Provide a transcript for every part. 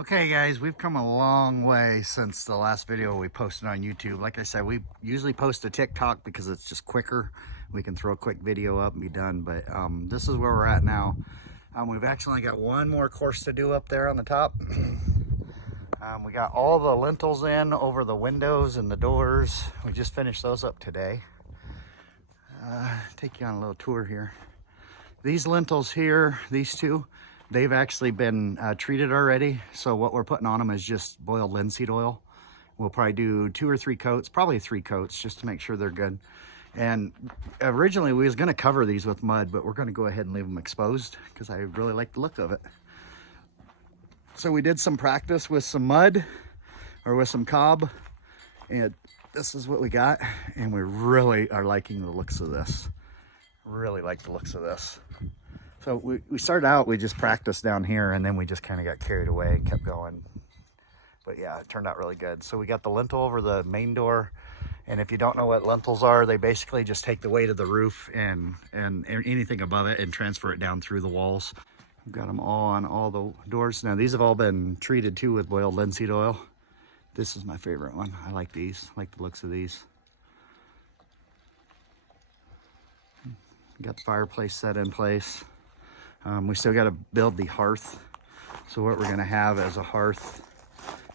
Okay guys, we've come a long way since the last video we posted on YouTube. Like I said, we usually post to TikTok because it's just quicker. We can throw a quick video up and be done, but this is where we're at now. We've actually got one more course to do up there on the top. We got all the lintels in over the windows and the doors. We just finished those up today. Take you on a little tour here. These lintels here, these two, they've actually been treated already. So what we're putting on them is just boiled linseed oil. We'll probably do 2 or 3 coats, probably 3 coats, just to make sure they're good. And originally we was gonna cover these with mud, but we're gonna go ahead and leave them exposed because I really like the look of it. So we did some practice with some mud or with some cob, and this is what we got. And we really are liking the looks of this. Really like the looks of this. So we started out, we just practiced down here, and then we just kind of got carried away and kept going. But yeah, it turned out really good. So we got the lintel over the main door. And if you don't know what lintels are, they basically just take the weight of the roof and anything above it and transfer it down through the walls. We've got them all on all the doors. Now these have all been treated too with boiled linseed oil. This is my favorite one. I like these, I like the looks of these. Got the fireplace set in place. We still got to build the hearth. So what we're going to have is a hearth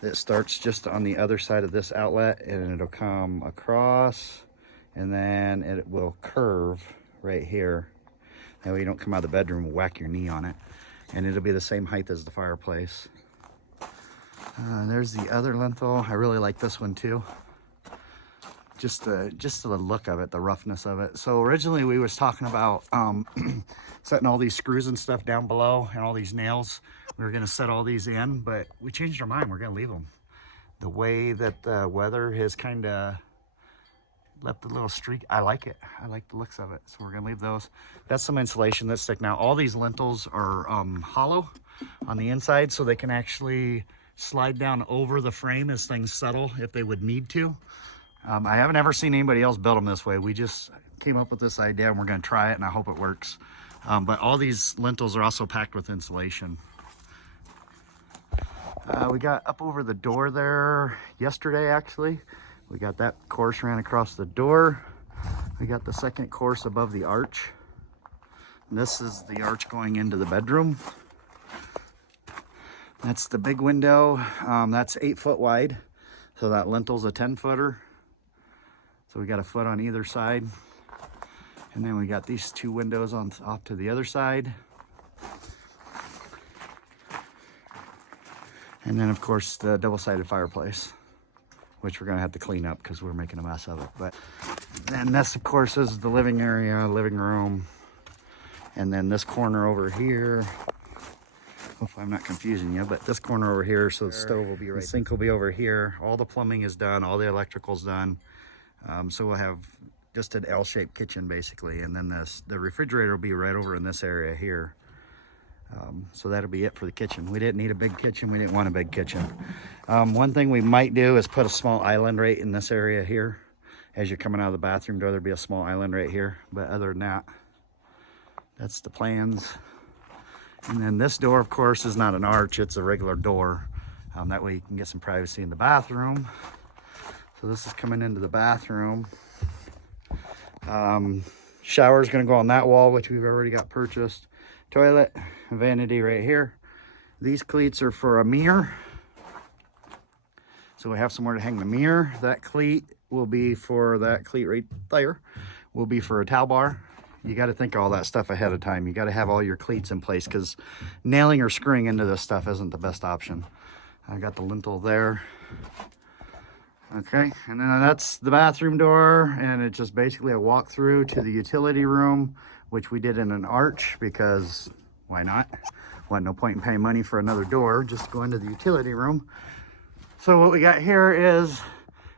that starts just on the other side of this outlet, and it'll come across, and then it will curve right here. That way you don't come out of the bedroom and whack your knee on it. And it'll be the same height as the fireplace. There's the other lintel. I really like this one too. Just the look of it, the roughness of it. So originally we was talking about setting all these screws and stuff down below and all these nails. We were gonna set all these in, but we changed our mind. We're gonna leave them. The way that the weather has kind of left a little streak, I like it. I like the looks of it. So we're gonna leave those. That's some insulation that's thick. Now all these lintels are hollow on the inside, so they can actually slide down over the frame as things settle if they would need to. I haven't ever seen anybody else build them this way. We just came up with this idea and we're going to try it, and I hope it works. But all these lintels are also packed with insulation. We got up over the door there yesterday, actually. We got that course ran across the door. We got the second course above the arch. And this is the arch going into the bedroom. That's the big window. That's 8 foot wide. So that lintel's a 10-footer. So we got a foot on either side. And then we got these 2 windows off to the other side. And then of course the double-sided fireplace, which we're gonna have to clean up because we're making a mess of it. But then this of course is the living area, living room. And then this corner over here, hopefully I'm not confusing you, but this corner over here, so the stove will be right, the sink will be over here. All the plumbing is done, all the electrical's done. So we'll have just an L-shaped kitchen basically, and then the refrigerator will be right over in this area here. So that'll be it for the kitchen. We didn't need a big kitchen, we didn't want a big kitchen. One thing we might do is put a small island right in this area here. As you're coming out of the bathroom door, there'll be a small island right here. But other than that, that's the plans. And then this door, of course, is not an arch, it's a regular door. That way you can get some privacy in the bathroom. So this is coming into the bathroom. Shower is going to go on that wall, which we've already got purchased. Toilet, vanity right here. These cleats are for a mirror. So we have somewhere to hang the mirror. That cleat will be for, that cleat right there, will be for a towel bar. You got to think of all that stuff ahead of time. You got to have all your cleats in place because nailing or screwing into this stuff isn't the best option. I got the lintel there. Okay, and then that's the bathroom door, and it's just basically a walk through to the utility room, which we did in an arch because why not? Wasn't no point in paying money for another door, just go into the utility room. So what we got here is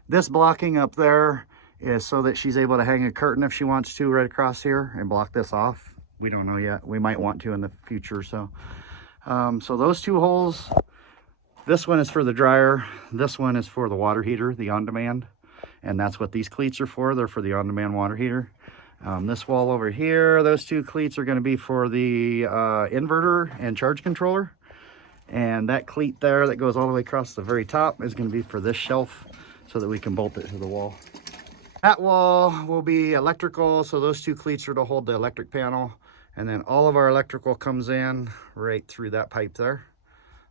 this blocking up there is so that she's able to hang a curtain if she wants to right across here and block this off. We don't know yet. We might want to in the future. So those 2 holes, this one is for the dryer. This one is for the water heater, the on-demand. And that's what these cleats are for. They're for the on-demand water heater. This wall over here, those 2 cleats are going to be for the inverter and charge controller. And that cleat there that goes all the way across the very top is going to be for this shelf so that we can bolt it to the wall. That wall will be electrical, so those two cleats are to hold the electric panel. And then all of our electrical comes in right through that pipe there.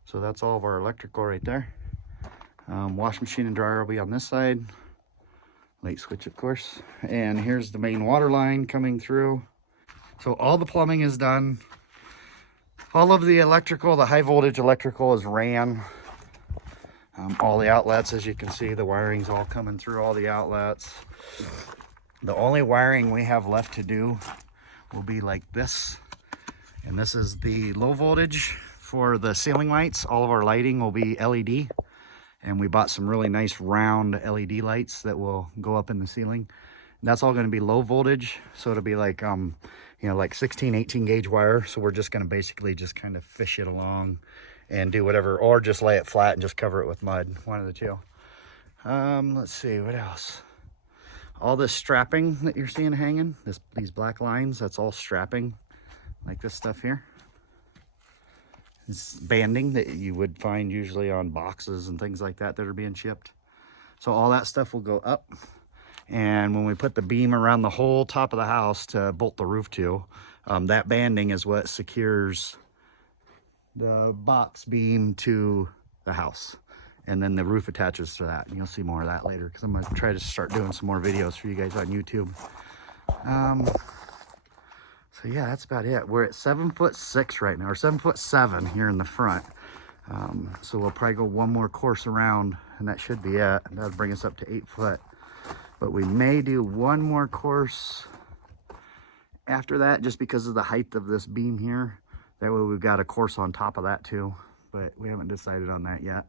So that's all of our electrical right there. Wash machine and dryer will be on this side. Light switch, of course. And here's the main water line coming through. So all the plumbing is done. All of the electrical, the high voltage electrical is ran. All the outlets, as you can see, the wiring's all coming through all the outlets. The only wiring we have left to do will be like this. And this is the low voltage for the ceiling lights. All of our lighting will be LED. And we bought some really nice round LED lights that will go up in the ceiling. And that's all going to be low voltage. So it'll be like, you know, like 16, 18 gauge wire. So we're just going to basically just kind of fish it along and do whatever, or just lay it flat and just cover it with mud. One of the two. Let's see, what else? All this strapping that you're seeing hanging, these black lines, that's all strapping, like this stuff here. It's banding that you would find usually on boxes and things like that that are being shipped. So all that stuff will go up. And when we put the beam around the whole top of the house to bolt the roof to, that banding is what secures the box beam to the house. And then the roof attaches to that. And you'll see more of that later because I'm going to try to start doing some more videos for you guys on YouTube. So yeah, that's about it. We're at 7'6" right now, or 7'7" here in the front. So we'll probably go one more course around, and that should be it. That'll bring us up to 8 foot. But we may do one more course after that, just because of the height of this beam here. That way we've got a course on top of that too, but we haven't decided on that yet.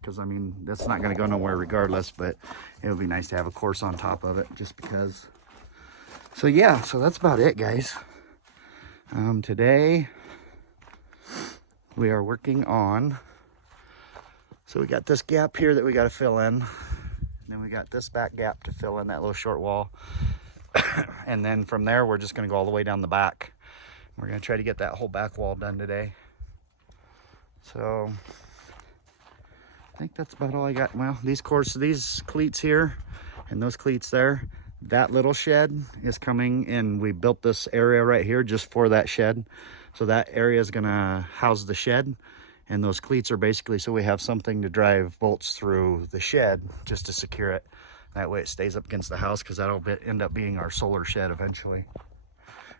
Because I mean, that's not going to go nowhere regardless, but it would be nice to have a course on top of it just because. So yeah, so that's about it, guys. Today we are working on, so we got this gap here that we got to fill in, and then we got this back gap to fill in, that little short wall. And then from there we're just going to go all the way down the back. We're going to try to get that whole back wall done today. So I think that's about all I got. Well, these cleats here and those cleats there, that little shed is coming, and we built this area right here just for that shed. So that area is going to house the shed, and those cleats are basically so we have something to drive bolts through the shed just to secure it. That way it stays up against the house, because that'll end up being our solar shed eventually.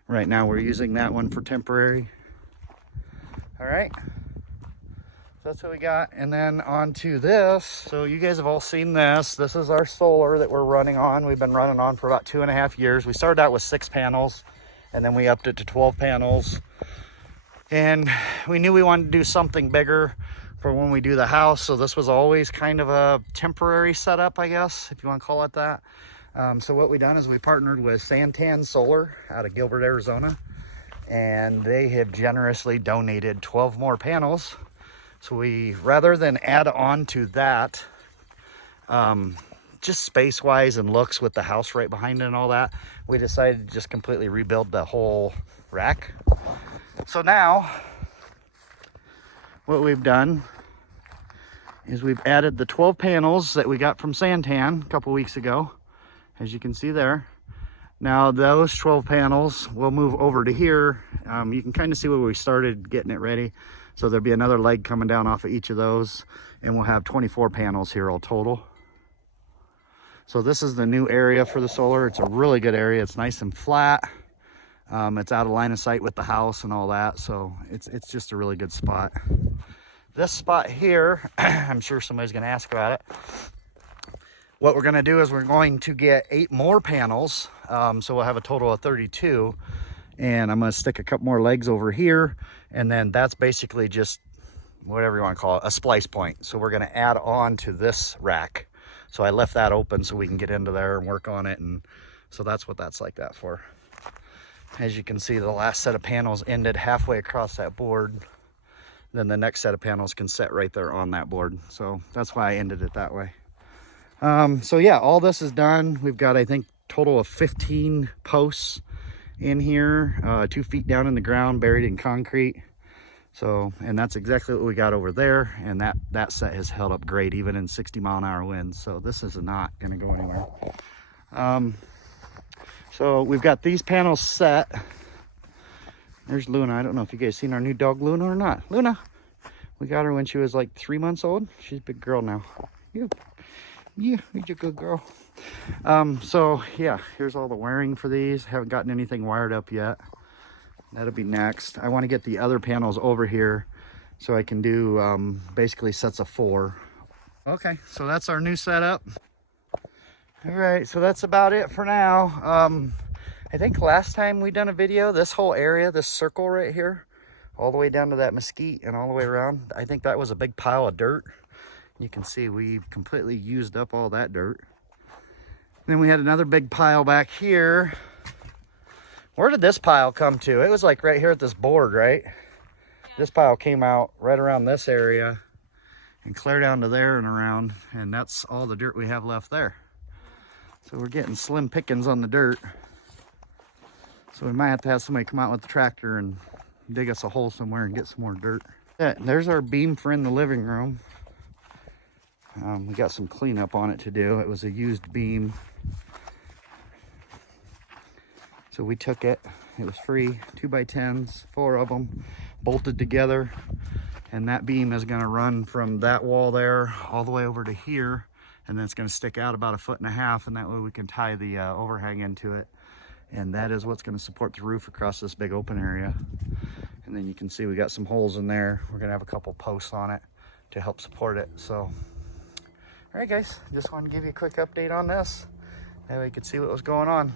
Right now we're using that one for temporary. All right. So that's what we got. And then on to this. So you guys have all seen this. This is our solar that we're running on. We've been running on for about 2.5 years. We started out with 6 panels, and then we upped it to 12 panels. And we knew we wanted to do something bigger for when we do the house. So this was always kind of a temporary setup, I guess, if you want to call it that. So what we done is we partnered with Santan Solar out of Gilbert, Arizona. And they have generously donated 12 more panels. So we, rather than add on to that, just space-wise and looks with the house right behind it and all that, we decided to just completely rebuild the whole rack. So now, what we've done is we've added the 12 panels that we got from Santan a couple weeks ago, as you can see there. Now those 12 panels will move over to here. You can kind of see where we started getting it ready. So there'll be another leg coming down off of each of those, and we'll have 24 panels here all total. So this is the new area for the solar. It's a really good area. It's nice and flat. It's out of line of sight with the house and all that. So it's just a really good spot. This spot here, I'm sure somebody's gonna ask about it. What we're gonna do is we're going to get 8 more panels. So we'll have a total of 32. And I'm gonna stick a couple more legs over here. And then that's basically just whatever you want to call it, a splice point. So we're going to add on to this rack. So I left that open so we can get into there and work on it. And so that's what that's like that for. As you can see, the last set of panels ended halfway across that board. Then the next set of panels can set right there on that board. So that's why I ended it that way. So yeah, all this is done. We've got, I think, total of 15 posts in here, 2 feet down in the ground, buried in concrete. So, and that's exactly what we got over there. And that set has held up great, even in 60-mile-an-hour winds. So this is not gonna go anywhere. So we've got these panels set. There's Luna. I don't know if you guys seen our new dog Luna or not. Luna, we got her when she was like 3 months old. She's a big girl now. Yeah, you're a good girl. So yeah, here's all the wiring for these. Haven't gotten anything wired up yet. That'll be next. I want to get the other panels over here so I can do basically sets of 4. Okay, so that's our new setup. All right, so that's about it for now. I think last time we done a video, this whole area, this circle right here, all the way down to that mesquite and all the way around, I think that was a big pile of dirt. You can see we've completely used up all that dirt. Then we had another big pile back here. Where did this pile come to? It was like right here at this board, right? Yeah. This pile came out right around this area and clear down to there and around, and that's all the dirt we have left there. So we're getting slim pickings on the dirt. So we might have to have somebody come out with the tractor and dig us a hole somewhere and get some more dirt. Yeah, there's our beam for in the living room. We got some cleanup on it to do. It was a used beam. So we took it. It was free, 2x10s, 4 of them, bolted together. And that beam is gonna run from that wall there all the way over to here. And then it's gonna stick out about 1.5 feet, and that way we can tie the overhang into it. And that is what's gonna support the roof across this big open area. And then you can see we got some holes in there. We're gonna have a couple posts on it to help support it. So, all right guys, just wanted to give you a quick update on this. That way you could see what was going on.